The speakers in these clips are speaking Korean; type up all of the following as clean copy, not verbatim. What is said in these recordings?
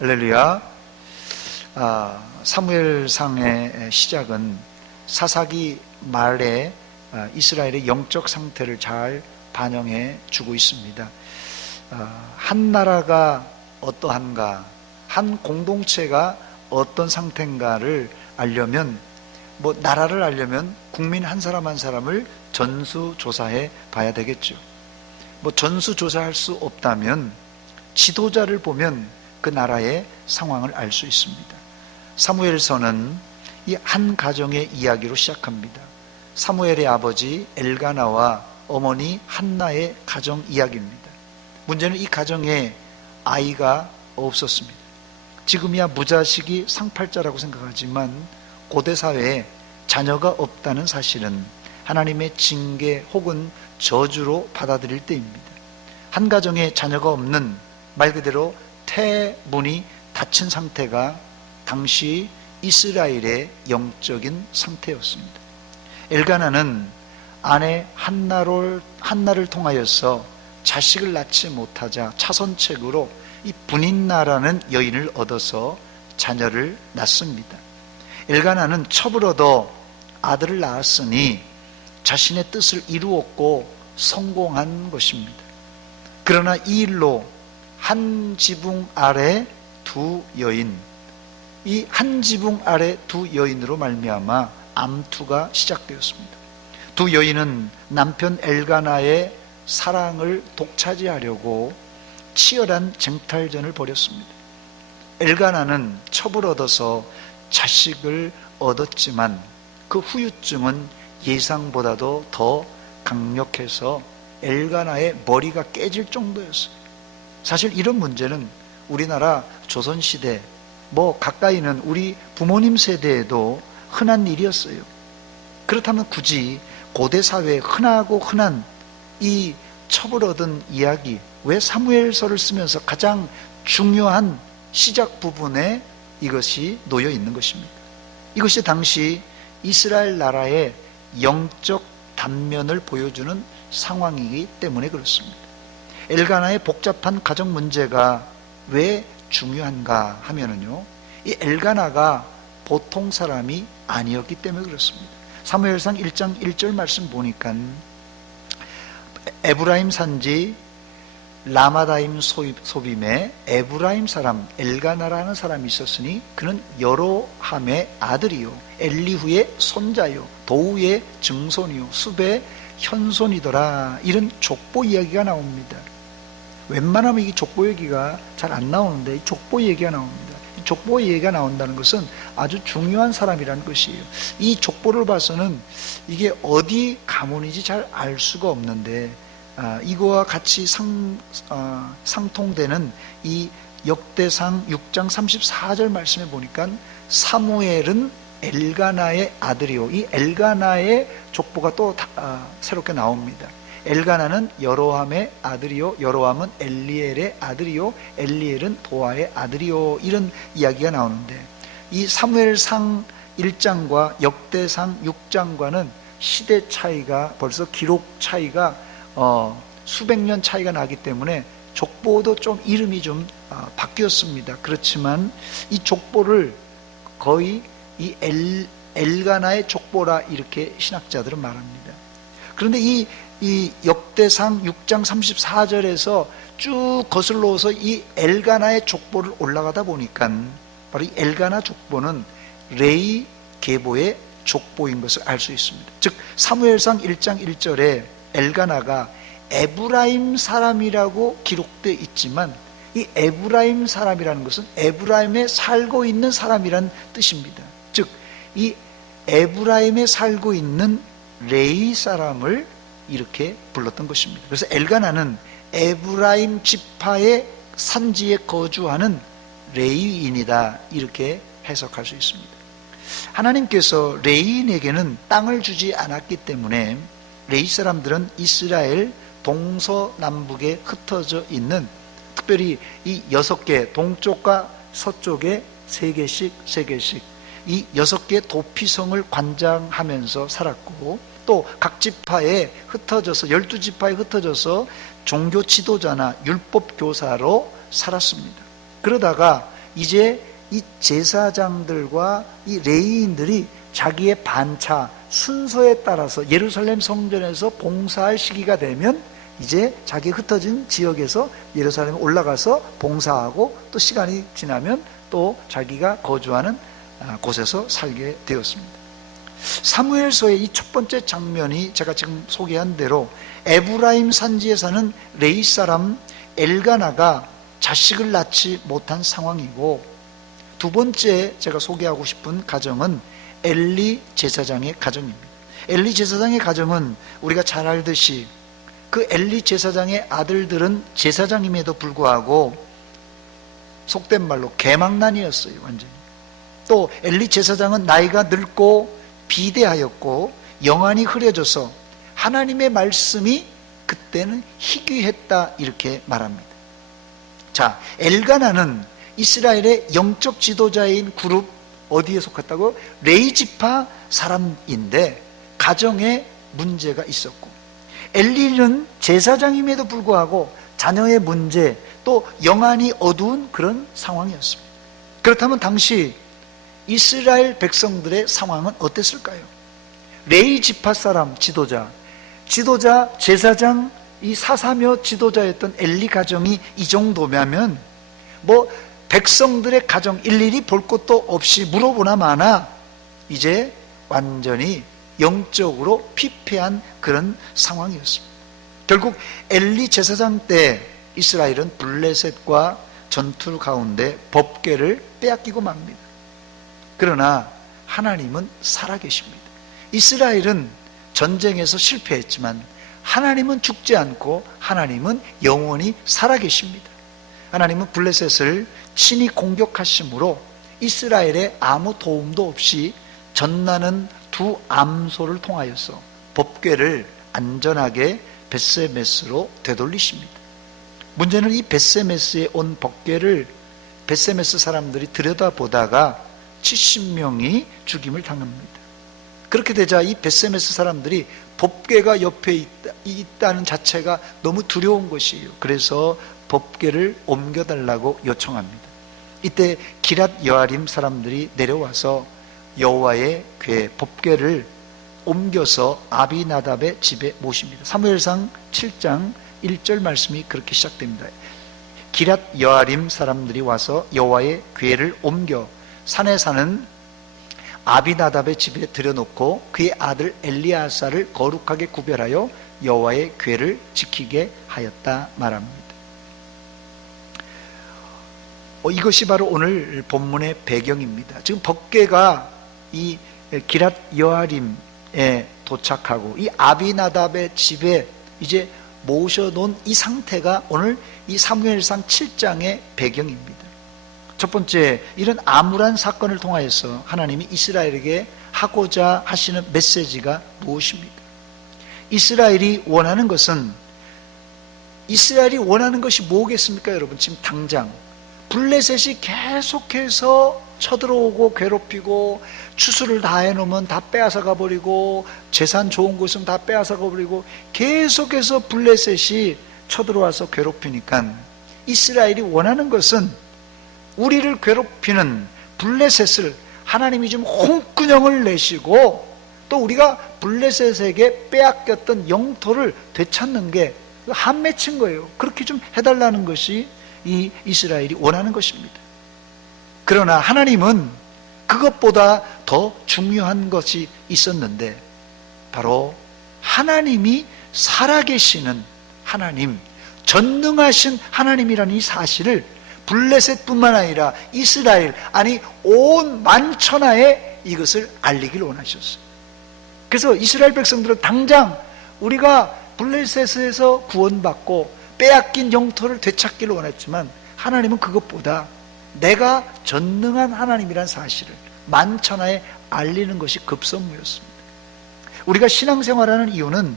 할렐루야. 사무엘상의 시작은 사사기 말에 이스라엘의 영적 상태를 잘 반영해 주고 있습니다. 한 나라가 어떠한가, 한 공동체가 어떤 상태인가를 알려면, 나라를 알려면 국민 한 사람 한 사람을 전수조사해 봐야 되겠죠. 전수조사할 수 없다면 지도자를 보면 그 나라의 상황을 알 수 있습니다. 사무엘서는 이 한 가정의 이야기로 시작합니다. 사무엘의 아버지 엘가나와 어머니 한나의 가정 이야기입니다. 문제는 이 가정에 아이가 없었습니다. 지금이야 무자식이 상팔자라고 생각하지만 고대 사회에 자녀가 없다는 사실은 하나님의 징계 혹은 저주로 받아들일 때입니다. 한 가정에 자녀가 없는, 말 그대로 태문이 닫힌 상태가 당시 이스라엘의 영적인 상태였습니다. 엘가나는 아내 한나를 통하여서 자식을 낳지 못하자 차선책으로 이 분인나라는 여인을 얻어서 자녀를 낳습니다. 엘가나는 첩을 얻어 아들을 낳았으니 자신의 뜻을 이루었고 성공한 것입니다. 그러나 이 일로 한 지붕 아래 두 여인, 이 한 지붕 아래 두 여인으로 말미암아 암투가 시작되었습니다. 두 여인은 남편 엘가나의 사랑을 독차지하려고 치열한 쟁탈전을 벌였습니다. 엘가나는 첩을 얻어서 자식을 얻었지만 그 후유증은 예상보다도 더 강력해서 엘가나의 머리가 깨질 정도였어요. 사실 이런 문제는 우리나라 조선시대, 가까이는 우리 부모님 세대에도 흔한 일이었어요. 그렇다면 굳이 고대 사회에 흔한 이 첩을 얻은 이야기, 왜 사무엘서를 쓰면서 가장 중요한 시작 부분에 이것이 놓여 있는 것입니다. 이것이 당시 이스라엘 나라의 영적 단면을 보여주는 상황이기 때문에 그렇습니다. 엘가나의 복잡한 가정 문제가 왜 중요한가 하면은요, 이 엘가나가 보통 사람이 아니었기 때문에 그렇습니다. 사무엘상 1장 1절 말씀 보니까 에브라임 산지 라마다임 소빔에 에브라임 사람 엘가나라는 사람이 있었으니 그는 여로함의 아들이요 엘리후의 손자요 도우의 증손이요 숲의 현손이더라. 이런 족보 이야기가 나옵니다. 웬만하면 이 족보 얘기가 잘 안 나오는데 이 족보 얘기가 나옵니다. 이 족보 얘기가 나온다는 것은 아주 중요한 사람이라는 것이에요. 이 족보를 봐서는 이게 어디 가문인지 잘 알 수가 없는데 이거와 같이 상통되는 이 역대상 6장 34절 말씀에 보니까 사무엘은 엘가나의 아들이요. 이 엘가나의 족보가 또 새롭게 나옵니다. 엘가나는 여로함의 아들이요 여로함은 엘리엘의 아들이요 엘리엘은 도아의 아들이요. 이런 이야기가 나오는데 이 사무엘상 1장과 역대상 6장과는 시대 차이가, 벌써 기록 차이가 수백 년 차이가 나기 때문에 족보도 좀 이름이 좀 바뀌었습니다. 그렇지만 이 족보를 거의 이 엘가나의 족보라 이렇게 신학자들은 말합니다. 그런데 이 역대상 6장 34절에서 쭉 거슬러서 이 엘가나의 족보를 올라가다 보니까 바로 이 엘가나 족보는 레위 계보의 족보인 것을 알 수 있습니다. 즉 사무엘상 1장 1절에 엘가나가 에브라임 사람이라고 기록되어 있지만 이 에브라임 사람이라는 것은 에브라임에 살고 있는 사람이란 뜻입니다. 즉 이 에브라임에 살고 있는 레위 사람을 이렇게 불렀던 것입니다. 그래서 엘가나는 에브라임 지파의 산지에 거주하는 레위인이다, 이렇게 해석할 수 있습니다. 하나님께서 레위인에게는 땅을 주지 않았기 때문에 레위 사람들은 이스라엘 동서남북에 흩어져 있는, 특별히 이 6개, 동쪽과 서쪽에 3개씩 이 6개 도피성을 관장하면서 살았고, 또 각 지파에 흩어져서 12지파에 흩어져서 종교 지도자나 율법 교사로 살았습니다. 그러다가 이제 이 제사장들과 이 레위인들이 자기의 반차 순서에 따라서 예루살렘 성전에서 봉사할 시기가 되면 이제 자기 흩어진 지역에서 예루살렘에 올라가서 봉사하고 또 시간이 지나면 또 자기가 거주하는 곳에서 살게 되었습니다. 사무엘서의 이 첫 번째 장면이 제가 지금 소개한 대로 에브라임 산지에 사는 레위 사람 엘가나가 자식을 낳지 못한 상황이고, 두 번째 제가 소개하고 싶은 가정은 엘리 제사장의 가정입니다. 엘리 제사장의 가정은 우리가 잘 알듯이 그 엘리 제사장의 아들들은 제사장임에도 불구하고 속된 말로 개망난이었어요, 완전히. 또 엘리 제사장은 나이가 늙고 비대하였고 영안이 흐려져서 하나님의 말씀이 그때는 희귀했다, 이렇게 말합니다. 자, 엘가나는 이스라엘의 영적 지도자인 그룹 어디에 속했다고? 레위 지파 사람인데 가정에 문제가 있었고, 엘리는 제사장임에도 불구하고 자녀의 문제, 또 영안이 어두운 그런 상황이었습니다. 그렇다면 당시 이스라엘 백성들의 상황은 어땠을까요? 레위 지파 사람 지도자, 제사장, 이 사사며 지도자였던 엘리 가정이 이 정도면 백성들의 가정 일일이 볼 것도 없이 물어보나 마나 이제 완전히 영적으로 피폐한 그런 상황이었습니다. 결국 엘리 제사장 때 이스라엘은 블레셋과 전투 가운데 법궤를 빼앗기고 맙니다. 그러나 하나님은 살아계십니다. 이스라엘은 전쟁에서 실패했지만 하나님은 죽지 않고 하나님은 영원히 살아계십니다. 하나님은 블레셋을 친히 공격하심으로 이스라엘에 아무 도움도 없이 전나는 두 암소를 통하여서 법궤를 안전하게 벳세메스로 되돌리십니다. 문제는 이 벳세메스에 온 법궤를 벳세메스 사람들이 들여다보다가 70명이 죽임을 당합니다. 그렇게 되자 이 벳세메스 사람들이 법궤가 옆에 있다는 자체가 너무 두려운 것이에요. 그래서 법궤를 옮겨달라고 요청합니다. 이때 기랏 여아림 사람들이 내려와서 여호와의 궤 법궤를 옮겨서 아비나답의 집에 모십니다. 사무엘상 7장 1절 말씀이 그렇게 시작됩니다. 기랏 여아림 사람들이 와서 여호와의 궤를 옮겨 산에 사는 아비나답의 집에 들여놓고 그의 아들 엘리아사를 거룩하게 구별하여 여호와의 궤를 지키게 하였다 말합니다. 이것이 바로 오늘 본문의 배경입니다. 지금 법궤가 이 기랏 여아림에 도착하고 이 아비나답의 집에 이제 모셔놓은 이 상태가 오늘 이 사무엘상 7장의 배경입니다. 첫 번째, 이런 암울한 사건을 통하여서 하나님이 이스라엘에게 하고자 하시는 메시지가 무엇입니까? 이스라엘이 원하는 것이 뭐겠습니까, 여러분? 지금 당장 블레셋이 계속해서 쳐들어오고 괴롭히고 추수를 다 해놓으면 다 빼앗아 가버리고 재산 좋은 곳은 다 빼앗아 가버리고 계속해서 블레셋이 쳐들어와서 괴롭히니까 이스라엘이 원하는 것은 우리를 괴롭히는 블레셋을 하나님이 좀 홍군형을 내시고 또 우리가 블레셋에게 빼앗겼던 영토를 되찾는 게 한 맺힌 거예요. 그렇게 좀 해달라는 것이 이 이스라엘이 원하는 것입니다. 그러나 하나님은 그것보다 더 중요한 것이 있었는데 바로 하나님이 살아계시는 하나님, 전능하신 하나님이라는 이 사실을 블레셋뿐만 아니라 이스라엘, 아니 온 만천하에 이것을 알리길 원하셨어요. 그래서 이스라엘 백성들은 당장 우리가 블레셋에서 구원받고 빼앗긴 영토를 되찾기를 원했지만 하나님은 그것보다 내가 전능한 하나님이란 사실을 만천하에 알리는 것이 급선무였습니다. 우리가 신앙생활하는 이유는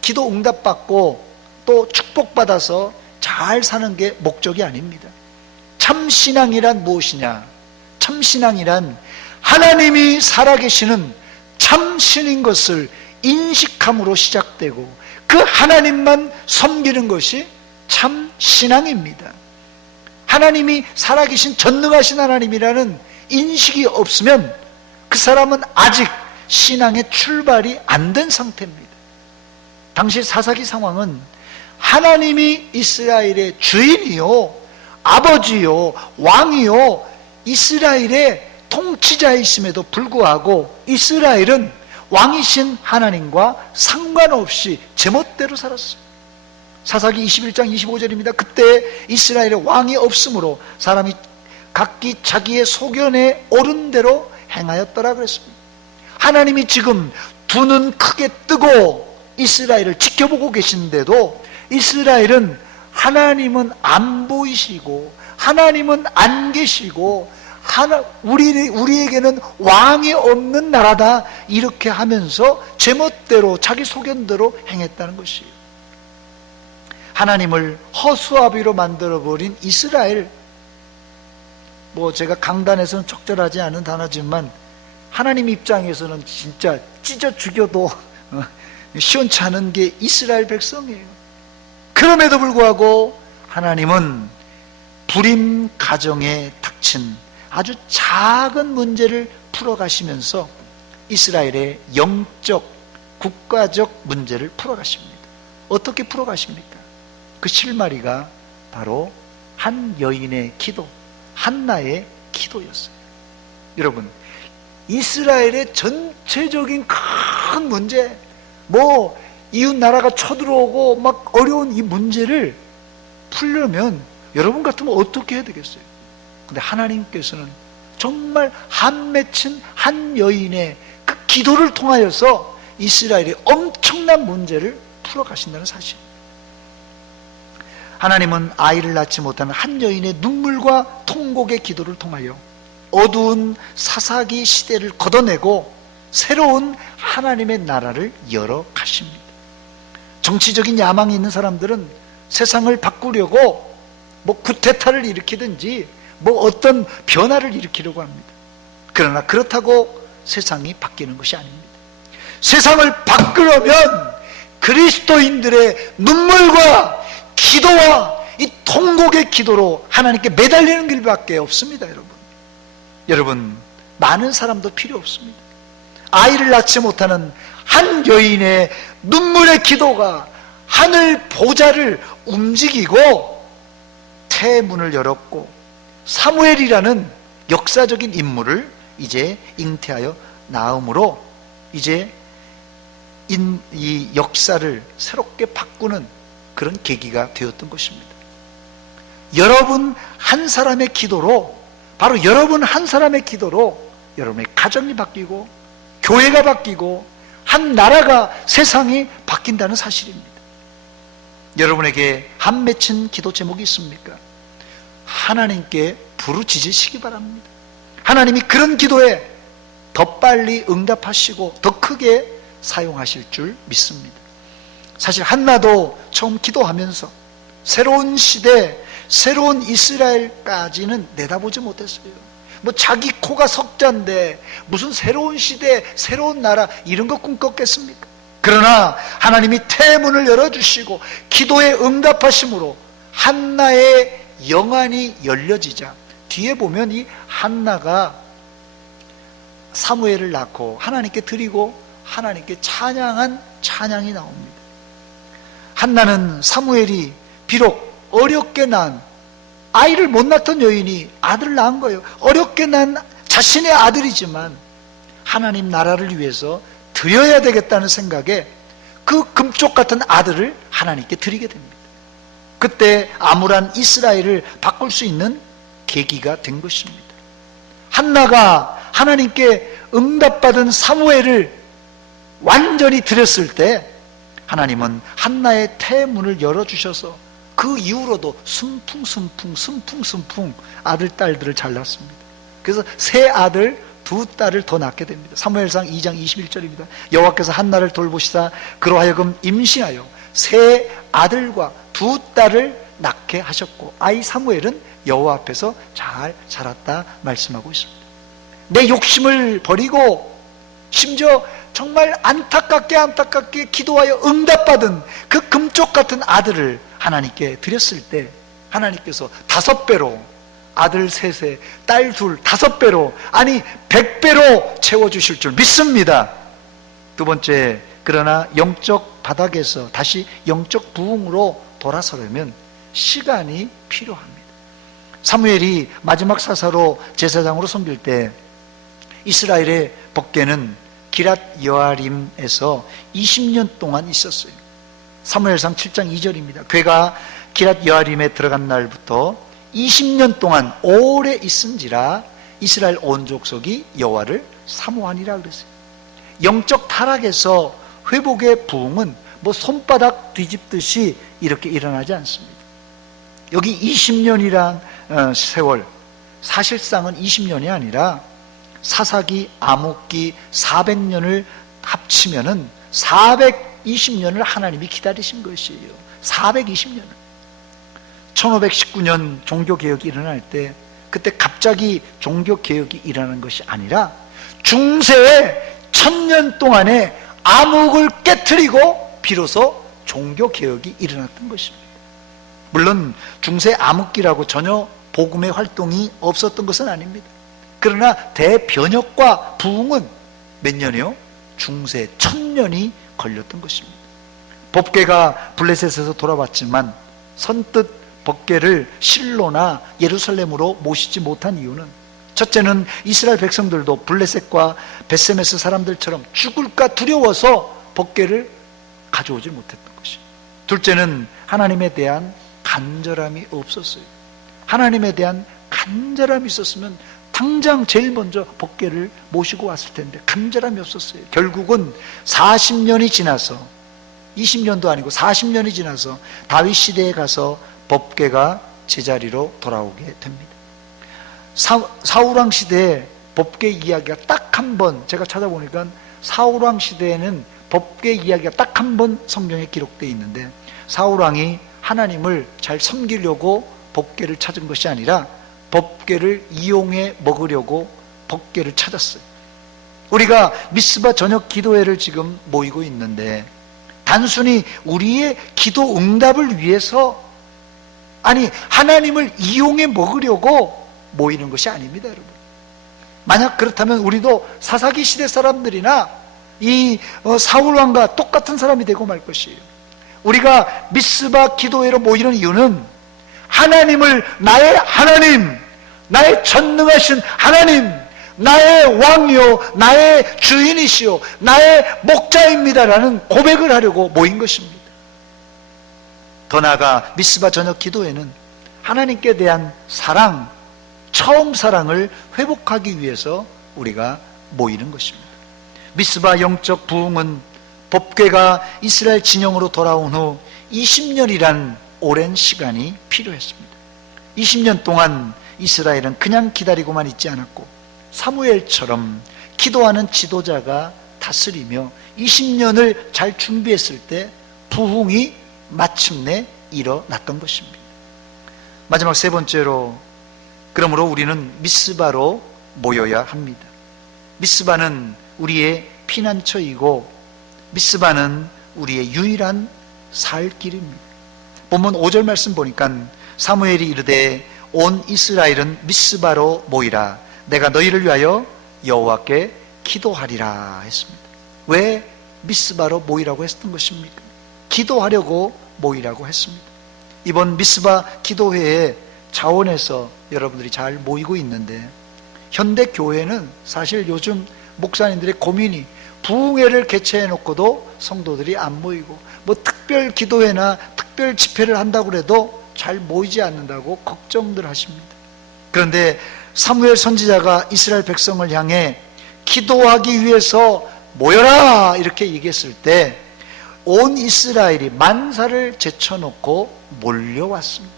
기도 응답받고 또 축복받아서 잘 사는 게 목적이 아닙니다. 참신앙이란 무엇이냐? 참신앙이란 하나님이 살아계시는 참신인 것을 인식함으로 시작되고 그 하나님만 섬기는 것이 참신앙입니다. 하나님이 살아계신 전능하신 하나님이라는 인식이 없으면 그 사람은 아직 신앙의 출발이 안 된 상태입니다. 당시 사사기 상황은 하나님이 이스라엘의 주인이요, 아버지요, 왕이요, 이스라엘의 통치자이심에도 불구하고 이스라엘은 왕이신 하나님과 상관없이 제멋대로 살았어요. 사사기 21장 25절입니다. 그때 이스라엘에 왕이 없으므로 사람이 각기 자기의 소견에 옳은 대로 행하였더라 그랬습니다. 하나님이 지금 두 눈 크게 뜨고 이스라엘을 지켜보고 계신데도 이스라엘은 하나님은 안 보이시고 하나님은 안 계시고 우리에게는 왕이 없는 나라다, 이렇게 하면서 제멋대로 자기 소견대로 행했다는 것이에요. 하나님을 허수아비로 만들어버린 이스라엘, 제가 강단에서는 적절하지 않은 단어지만 하나님 입장에서는 진짜 찢어 죽여도 시원치 않은 게 이스라엘 백성이에요. 그럼에도 불구하고 하나님은 불임 가정에 닥친 아주 작은 문제를 풀어가시면서 이스라엘의 영적, 국가적 문제를 풀어가십니다. 어떻게 풀어가십니까? 그 실마리가 바로 한 여인의 기도, 한나의 기도였어요. 여러분, 이스라엘의 전체적인 큰 문제, 이웃 나라가 쳐들어오고 막 어려운 이 문제를 풀려면 여러분 같으면 어떻게 해야 되겠어요? 근데 하나님께서는 정말 한 맺힌 한 여인의 그 기도를 통하여서 이스라엘의 엄청난 문제를 풀어가신다는 사실입니다. 하나님은 아이를 낳지 못하는 한 여인의 눈물과 통곡의 기도를 통하여 어두운 사사기 시대를 걷어내고 새로운 하나님의 나라를 열어 가십니다. 정치적인 야망이 있는 사람들은 세상을 바꾸려고 쿠데타를 일으키든지 어떤 변화를 일으키려고 합니다. 그러나 그렇다고 세상이 바뀌는 것이 아닙니다. 세상을 바꾸려면 그리스도인들의 눈물과 기도와 이 통곡의 기도로 하나님께 매달리는 길밖에 없습니다. 여러분, 많은 사람도 필요 없습니다. 아이를 낳지 못하는 한 여인의 눈물의 기도가 하늘 보좌를 움직이고 태문을 열었고 사무엘이라는 역사적인 인물을 이제 잉태하여 낳음으로 이제 이 역사를 새롭게 바꾸는 그런 계기가 되었던 것입니다. 여러분 한 사람의 기도로, 바로 여러분 한 사람의 기도로 여러분의 가정이 바뀌고 교회가 바뀌고 한 나라가, 세상이 바뀐다는 사실입니다. 여러분에게 한 맺힌 기도 제목이 있습니까? 하나님께 부르짖으시기 바랍니다. 하나님이 그런 기도에 더 빨리 응답하시고 더 크게 사용하실 줄 믿습니다. 사실 한나도 처음 기도하면서 새로운 시대, 새로운 이스라엘까지는 내다보지 못했어요. 자기 코가 석자인데 무슨 새로운 시대, 새로운 나라 이런 거 꿈꿨겠습니까? 그러나 하나님이 태문을 열어주시고 기도에 응답하심으로 한나의 영안이 열려지자 뒤에 보면 이 한나가 사무엘을 낳고 하나님께 드리고 하나님께 찬양한 찬양이 나옵니다. 한나는 사무엘이 비록 어렵게 난, 아이를 못 낳던 여인이 아들을 낳은 거예요. 어렵게 난 자신의 아들이지만 하나님 나라를 위해서 드려야 되겠다는 생각에 그 금쪽 같은 아들을 하나님께 드리게 됩니다. 그때 암울한 이스라엘을 바꿀 수 있는 계기가 된 것입니다. 한나가 하나님께 응답받은 사무엘을 완전히 드렸을 때 하나님은 한나의 태문을 열어주셔서 그 이후로도 순풍 아들 딸들을 잘 낳습니다. 그래서 세 아들 두 딸을 더 낳게 됩니다. 사무엘상 2장 21절입니다. 여호와께서 한나를 돌보시사 그로 하여금 임신하여 세 아들과 두 딸을 낳게 하셨고 아이 사무엘은 여호와 앞에서 잘 자랐다 말씀하고 있습니다. 내 욕심을 버리고 심지어 정말 안타깝게 기도하여 응답받은 그 금쪽 같은 아들을 하나님께 드렸을 때 하나님께서 5배로, 아들 3세, 딸 2, 5배로, 아니 100배로 채워주실 줄 믿습니다. 두 번째, 그러나 영적 바닥에서 다시 영적 부흥으로 돌아서려면 시간이 필요합니다. 사무엘이 마지막 사사로 제사장으로 섬길 때 이스라엘의 법궤는 기랏 여아림에서 20년 동안 있었어요. 사무엘상 7장 2절입니다. 궤가 기랏 여아림에 들어간 날부터 20년 동안 오래 있은지라 이스라엘 온 족속이 여호와를 사모하니라 그랬어요. 영적 타락에서 회복의 부흥은 뭐 손바닥 뒤집듯이 이렇게 일어나지 않습니다. 여기 20년이란 세월, 사실상은 20년이 아니라 사사기, 암흑기 400년을 합치면은 420년을 하나님이 기다리신 것이에요. 420년을. 1519년 종교개혁이 일어날 때 그때 갑자기 종교개혁이 일어난 것이 아니라 중세에 1000년 동안에 암흑을 깨트리고 비로소 종교개혁이 일어났던 것입니다. 물론 중세 암흑기라고 전혀 복음의 활동이 없었던 것은 아닙니다. 그러나 대변혁과 부흥은 몇 년이요? 중세 1000년이 걸렸던 것입니다. 법궤가 블레셋에서 돌아왔지만 선뜻 법궤를 실로나 예루살렘으로 모시지 못한 이유는, 첫째는 이스라엘 백성들도 블레셋과 벳세메스 사람들처럼 죽을까 두려워서 법궤를 가져오지 못했던 것입니다. 둘째는 하나님에 대한 간절함이 없었어요. 하나님에 대한 간절함이 있었으면 당장 제일 먼저 법궤를 모시고 왔을 텐데 간절함이 없었어요. 결국은 40년이 지나서, 20년도 아니고 40년이 지나서 다윗 시대에 가서 법궤가 제자리로 돌아오게 됩니다. 사울왕 시대에 법궤 이야기가 딱 한 번, 제가 찾아보니까 사울왕 시대에는 법궤 이야기가 딱 한 번 성경에 기록되어 있는데, 사울왕이 하나님을 잘 섬기려고 법궤를 찾은 것이 아니라 법궤를 이용해 먹으려고 법궤를 찾았어요. 우리가 미스바 저녁 기도회를 지금 모이고 있는데 단순히 우리의 기도 응답을 위해서, 아니 하나님을 이용해 먹으려고 모이는 것이 아닙니다, 여러분. 만약 그렇다면 우리도 사사기 시대 사람들이나 이 사울왕과 똑같은 사람이 되고 말 것이에요. 우리가 미스바 기도회로 모이는 이유는 하나님을 나의 하나님, 나의 전능하신 하나님, 나의 왕이요 나의 주인이시요 나의 목자입니다라는 고백을 하려고 모인 것입니다. 더 나아가 미스바 저녁 기도회는 하나님께 대한 사랑, 처음 사랑을 회복하기 위해서 우리가 모이는 것입니다. 미스바 영적 부흥은 법궤가 이스라엘 진영으로 돌아온 후 20년이란 오랜 시간이 필요했습니다. 20년 동안 이스라엘은 그냥 기다리고만 있지 않았고 사무엘처럼 기도하는 지도자가 다스리며 20년을 잘 준비했을 때 부흥이 마침내 일어났던 것입니다. 마지막 세 번째로, 그러므로 우리는 미스바로 모여야 합니다. 미스바는 우리의 피난처이고 미스바는 우리의 유일한 살 길입니다. 본문 5절 말씀 보니까 사무엘이 이르되 온 이스라엘은 미스바로 모이라, 내가 너희를 위하여 여호와께 기도하리라 했습니다. 왜 미스바로 모이라고 했던 것입니까? 기도하려고 모이라고 했습니다. 이번 미스바 기도회의 자원에서 여러분들이 잘 모이고 있는데, 현대 교회는 사실 요즘 목사님들의 고민이 부흥회를 개최해 놓고도 성도들이 안 모이고, 뭐 특별 기도회나 특별 집회를 한다고 해도 잘 모이지 않는다고 걱정들 하십니다. 그런데 사무엘 선지자가 이스라엘 백성을 향해 기도하기 위해서 모여라 이렇게 얘기했을 때 온 이스라엘이 만사를 제쳐놓고 몰려왔습니다.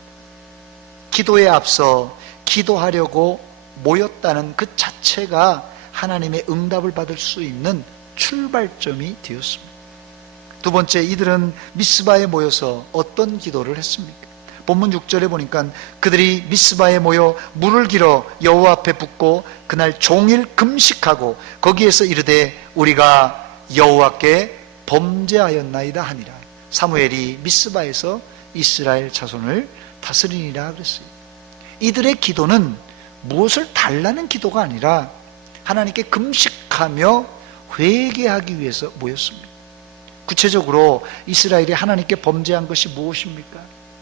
기도에 앞서 기도하려고 모였다는 그 자체가 하나님의 응답을 받을 수 있는 출발점이 되었습니다. 두 번째, 이들은 미스바에 모여서 어떤 기도를 했습니까? 본문 6절에 보니까 그들이 미스바에 모여 물을 길어 여호와 앞에 붓고 그날 종일 금식하고 거기에서 이르되 우리가 여호와께 범죄하였나이다 하니라. 사무엘이 미스바에서 이스라엘 자손을 다스리니라 그랬어요. 이들의 기도는 무엇을 달라는 기도가 아니라 하나님께 금식하며 회개하기 위해서 모였습니다. 구체적으로 이스라엘이 하나님께 범죄한 것이 무엇입니까?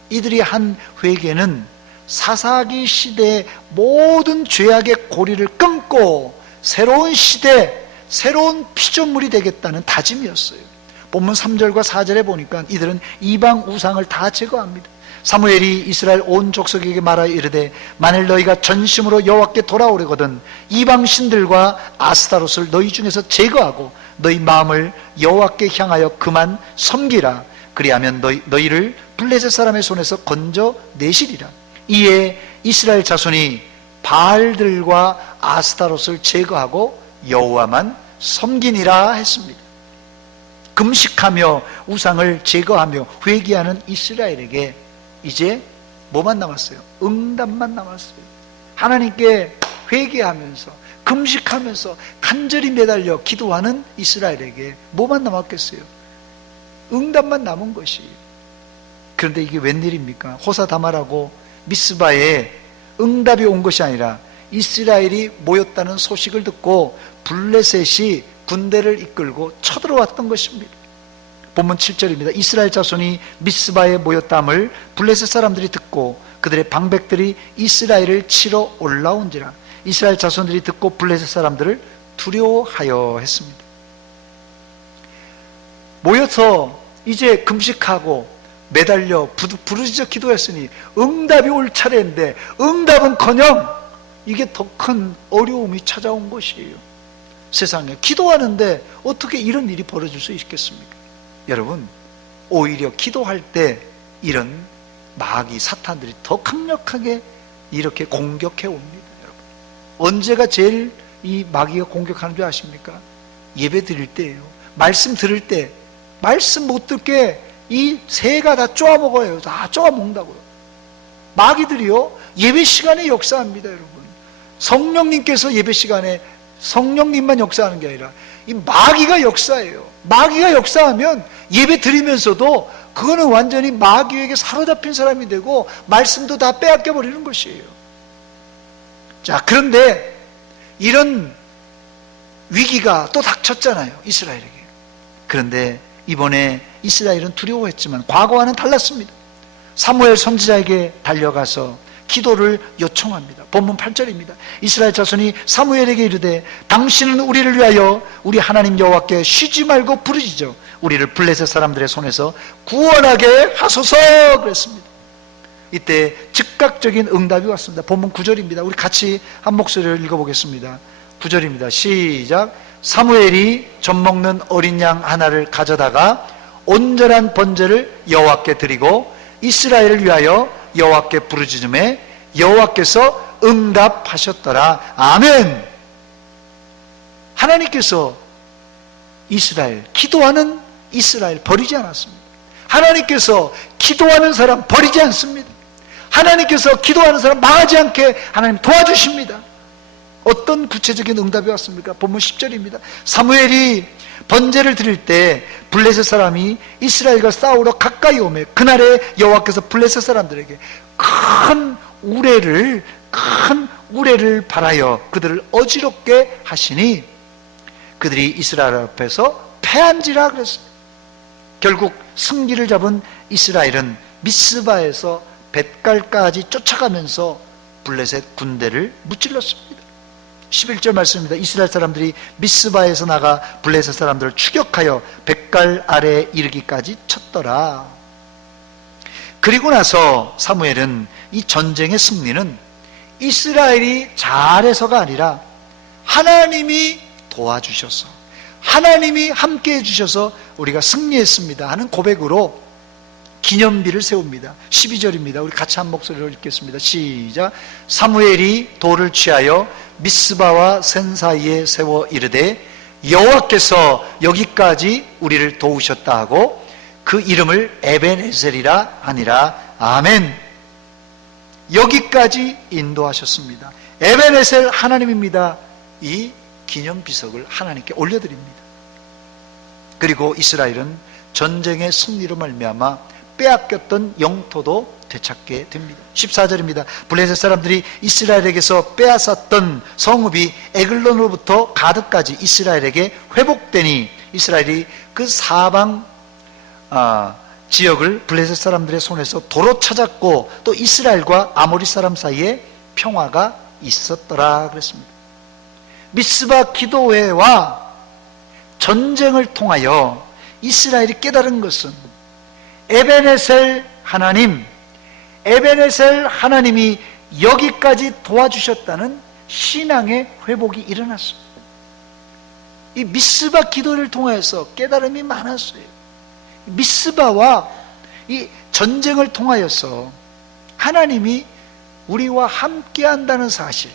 이들이 한 회개는 사사기 시대의 모든 죄악의 고리를 끊고 새로운 시대, 새로운 피조물이 되겠다는 다짐이었어요. 본문 3절과 4절에 보니까 이들은 이방 우상을 다 제거합니다. 사무엘이 이스라엘 온 족속에게 말하여 이르되 만일 너희가 전심으로 여호와께 돌아오려거든 이방 신들과 아스타롯을 너희 중에서 제거하고 너희 마음을 여호와께 향하여 그만 섬기라. 그리하면 너희를 블레셋 사람의 손에서 건져내시리라. 이에 이스라엘 자손이 바알들과 아스타롯을 제거하고 여호와만 섬기니라 했습니다. 금식하며 우상을 제거하며 회개하는 이스라엘에게 이제 뭐만 남았어요? 응답만 남았어요. 하나님께 회개하면서 금식하면서 간절히 매달려 기도하는 이스라엘에게 뭐만 남았겠어요? 응답만 남은 것이에요. 그런데 이게 웬일입니까? 호사다말하고 미스바에 응답이 온 것이 아니라 이스라엘이 모였다는 소식을 듣고 블레셋이 군대를 이끌고 쳐들어왔던 것입니다. 본문 7절입니다. 이스라엘 자손이 미스바에 모였담을 블레셋 사람들이 듣고 그들의 방백들이 이스라엘을 치러 올라온지라. 이스라엘 자손들이 듣고 블레셋 사람들을 두려워하여 했습니다. 모여서 이제 금식하고 매달려 부르짖어 기도했으니 응답이 올 차례인데 응답은커녕 이게 더 큰 어려움이 찾아온 것이에요. 세상에 기도하는데 어떻게 이런 일이 벌어질 수 있겠습니까? 여러분, 오히려 기도할 때 이런 마귀 사탄들이 더 강력하게 이렇게 공격해 옵니다. 여러분, 언제가 제일 이 마귀가 공격하는 줄 아십니까? 예배 드릴 때예요. 말씀 들을 때 말씀 못 듣게 이 새가 다 쪼아먹어요. 다 쪼아먹는다고요. 마귀들이요 예배 시간에 역사합니다. 여러분, 성령님께서 예배 시간에 성령님만 역사하는 게 아니라 이 마귀가 역사해요. 마귀가 역사하면 예배 드리면서도 그거는 완전히 마귀에게 사로잡힌 사람이 되고 말씀도 다 빼앗겨 버리는 것이에요. 자, 그런데 이런 위기가 또 닥쳤잖아요, 이스라엘에게. 그런데 이번에 이스라엘은 두려워했지만 과거와는 달랐습니다. 사무엘 선지자에게 달려가서 기도를 요청합니다. 본문 8절입니다. 이스라엘 자손이 사무엘에게 이르되 당신은 우리를 위하여 우리 하나님 여호와께 쉬지 말고 부르짖어 우리를 블레셋 사람들의 손에서 구원하게 하소서 그랬습니다. 이때 즉각적인 응답이 왔습니다. 본문 9절입니다. 우리 같이 한 목소리를 읽어보겠습니다. 9절입니다. 시작. 사무엘이 젖먹는 어린 양 하나를 가져다가 온전한 번제를 여호와께 드리고 이스라엘을 위하여 여호와께 부르짖음에 여호와께서 응답하셨더라. 아멘. 하나님께서 이스라엘, 기도하는 이스라엘 버리지 않았습니다. 하나님께서 기도하는 사람 버리지 않습니다. 하나님께서 기도하는 사람 망하지 않게 하나님 도와주십니다. 어떤 구체적인 응답이 왔습니까? 본문 10절입니다. 사무엘이 번제를 드릴 때 블레셋 사람이 이스라엘과 싸우러 가까이 오매 그날에 여호와께서 블레셋 사람들에게 큰 우레를 발하여 그들을 어지럽게 하시니 그들이 이스라엘 앞에서 패한지라 그랬습니다. 결국 승기를 잡은 이스라엘은 미스바에서 벳갈까지 쫓아가면서 블레셋 군대를 무찔렀습니다. 11절 말씀입니다. 이스라엘 사람들이 미스바에서 나가 블레셋 사람들을 추격하여 벳갈 아래에 이르기까지 쳤더라. 그리고 나서 사무엘은 이 전쟁의 승리는 이스라엘이 잘해서가 아니라 하나님이 도와주셔서 하나님이 함께 해주셔서 우리가 승리했습니다 하는 고백으로 기념비를 세웁니다. 12절입니다. 우리 같이 한 목소리로 읽겠습니다. 시작. 사무엘이 돌을 취하여 미스바와 센 사이에 세워 이르되 여호와께서 여기까지 우리를 도우셨다 하고 그 이름을 에벤에셀이라 하니라. 아멘. 여기까지 인도하셨습니다. 에벤에셀 하나님입니다. 이 기념비석을 하나님께 올려드립니다. 그리고 이스라엘은 전쟁의 승리로 말미암아 빼앗겼던 영토도 되찾게 됩니다. 14절입니다. 블레셋 사람들이 이스라엘에게서 빼앗았던 성읍이 에글론으로부터 가드까지 이스라엘에게 회복되니 이스라엘이 그 사방 지역을 블레셋 사람들의 손에서 도로 찾았고 또 이스라엘과 아모리 사람 사이에 평화가 있었더라 그랬습니다. 미스바 기도회와 전쟁을 통하여 이스라엘이 깨달은 것은 에베네셀 하나님이 여기까지 도와주셨다는 신앙의 회복이 일어났습니다. 이 미스바 기도를 통해서 깨달음이 많았어요. 미스바와 이 전쟁을 통하여서 하나님이 우리와 함께 한다는 사실,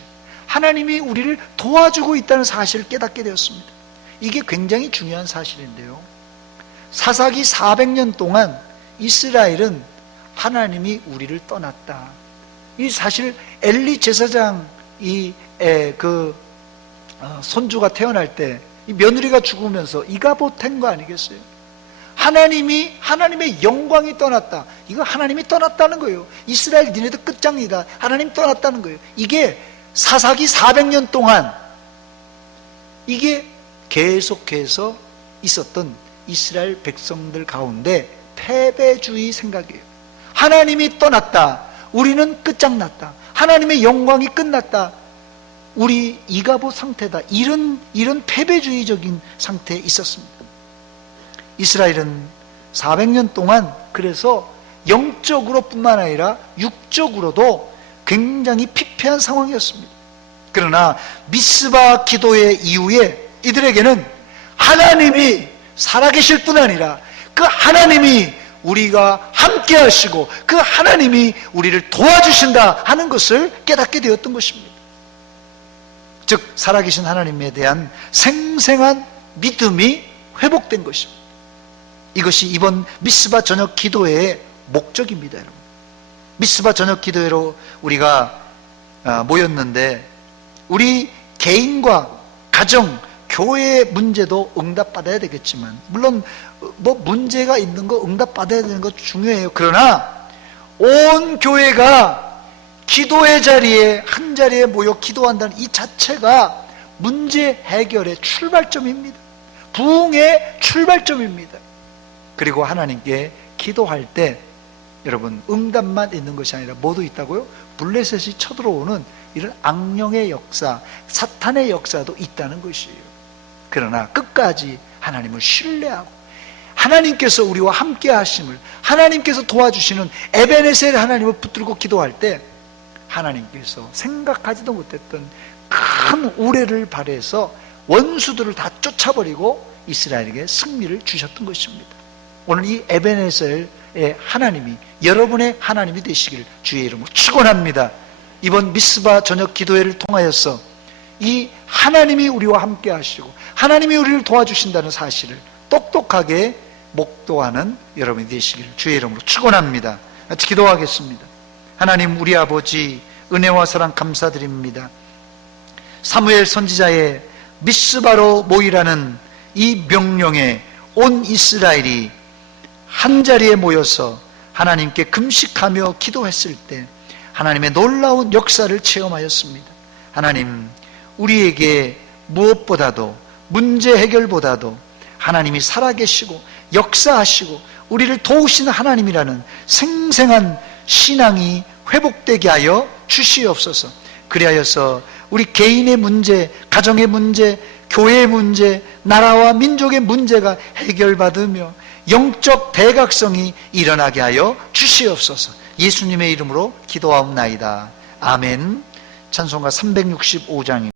하나님이 우리를 도와주고 있다는 사실을 깨닫게 되었습니다. 이게 굉장히 중요한 사실인데요. 사사기 400년 동안 이스라엘은 하나님이 우리를 떠났다. 이 사실 엘리 제사장 손주가 태어날 때 이 며느리가 죽으면서 이가봇한 거 아니겠어요? 하나님의 영광이 떠났다. 이거 하나님이 떠났다는 거예요. 이스라엘 니네도 끝장이다. 하나님 떠났다는 거예요. 이게 사사기 400년 동안 이게 계속해서 있었던 이스라엘 백성들 가운데 패배주의 생각이에요. 하나님이 떠났다. 우리는 끝장났다. 하나님의 영광이 끝났다. 우리 이가봇 상태다. 이런 패배주의적인 상태에 있었습니다. 이스라엘은 400년 동안 그래서 영적으로 뿐만 아니라 육적으로도 굉장히 피폐한 상황이었습니다. 그러나 미스바 기도의 이후에 이들에게는 하나님이 살아계실 뿐 아니라 그 하나님이 우리가 함께 하시고 그 하나님이 우리를 도와주신다 하는 것을 깨닫게 되었던 것입니다. 즉 살아계신 하나님에 대한 생생한 믿음이 회복된 것입니다. 이것이 이번 미스바 저녁 기도회의 목적입니다. 여러분. 미스바 저녁 기도회로 우리가 모였는데 우리 개인과 가정, 교회의 문제도 응답받아야 되겠지만 물론 뭐 문제가 있는 거 응답받아야 되는 거 중요해요. 그러나 온 교회가 기도의 자리에 한 자리에 모여 기도한다는 이 자체가 문제 해결의 출발점입니다. 부흥의 출발점입니다. 그리고 하나님께 기도할 때 여러분 응답만 있는 것이 아니라 뭐도 있다고요? 블레셋이 쳐들어오는 이런 악령의 역사, 사탄의 역사도 있다는 것이에요. 그러나 끝까지 하나님을 신뢰하고 하나님께서 우리와 함께 하심을, 하나님께서 도와주시는 에베네셀 하나님을 붙들고 기도할 때 하나님께서 생각하지도 못했던 큰 우레를 발해서 원수들을 다 쫓아버리고 이스라엘에게 승리를 주셨던 것입니다. 오늘 이 에베네셀의 하나님이 여러분의 하나님이 되시길 주의 이름으로 축원합니다. 이번 미스바 저녁 기도회를 통하여서 이 하나님이 우리와 함께 하시고 하나님이 우리를 도와주신다는 사실을 똑똑하게 목도하는 여러분이 되시길 주의 이름으로 축원합니다. 같이 기도하겠습니다. 하나님 우리 아버지 은혜와 사랑 감사드립니다. 사무엘 선지자의 미스바로 모이라는 이 명령에 온 이스라엘이 한자리에 모여서 하나님께 금식하며 기도했을 때 하나님의 놀라운 역사를 체험하였습니다. 하나님 우리에게 무엇보다도 문제 해결보다도 하나님이 살아계시고 역사하시고 우리를 도우시는 하나님이라는 생생한 신앙이 회복되게 하여 주시옵소서. 그리하여서 우리 개인의 문제, 가정의 문제, 교회의 문제, 나라와 민족의 문제가 해결받으며 영적 대각성이 일어나게 하여 주시옵소서. 예수님의 이름으로 기도하옵나이다. 아멘. 찬송가 365장입니다.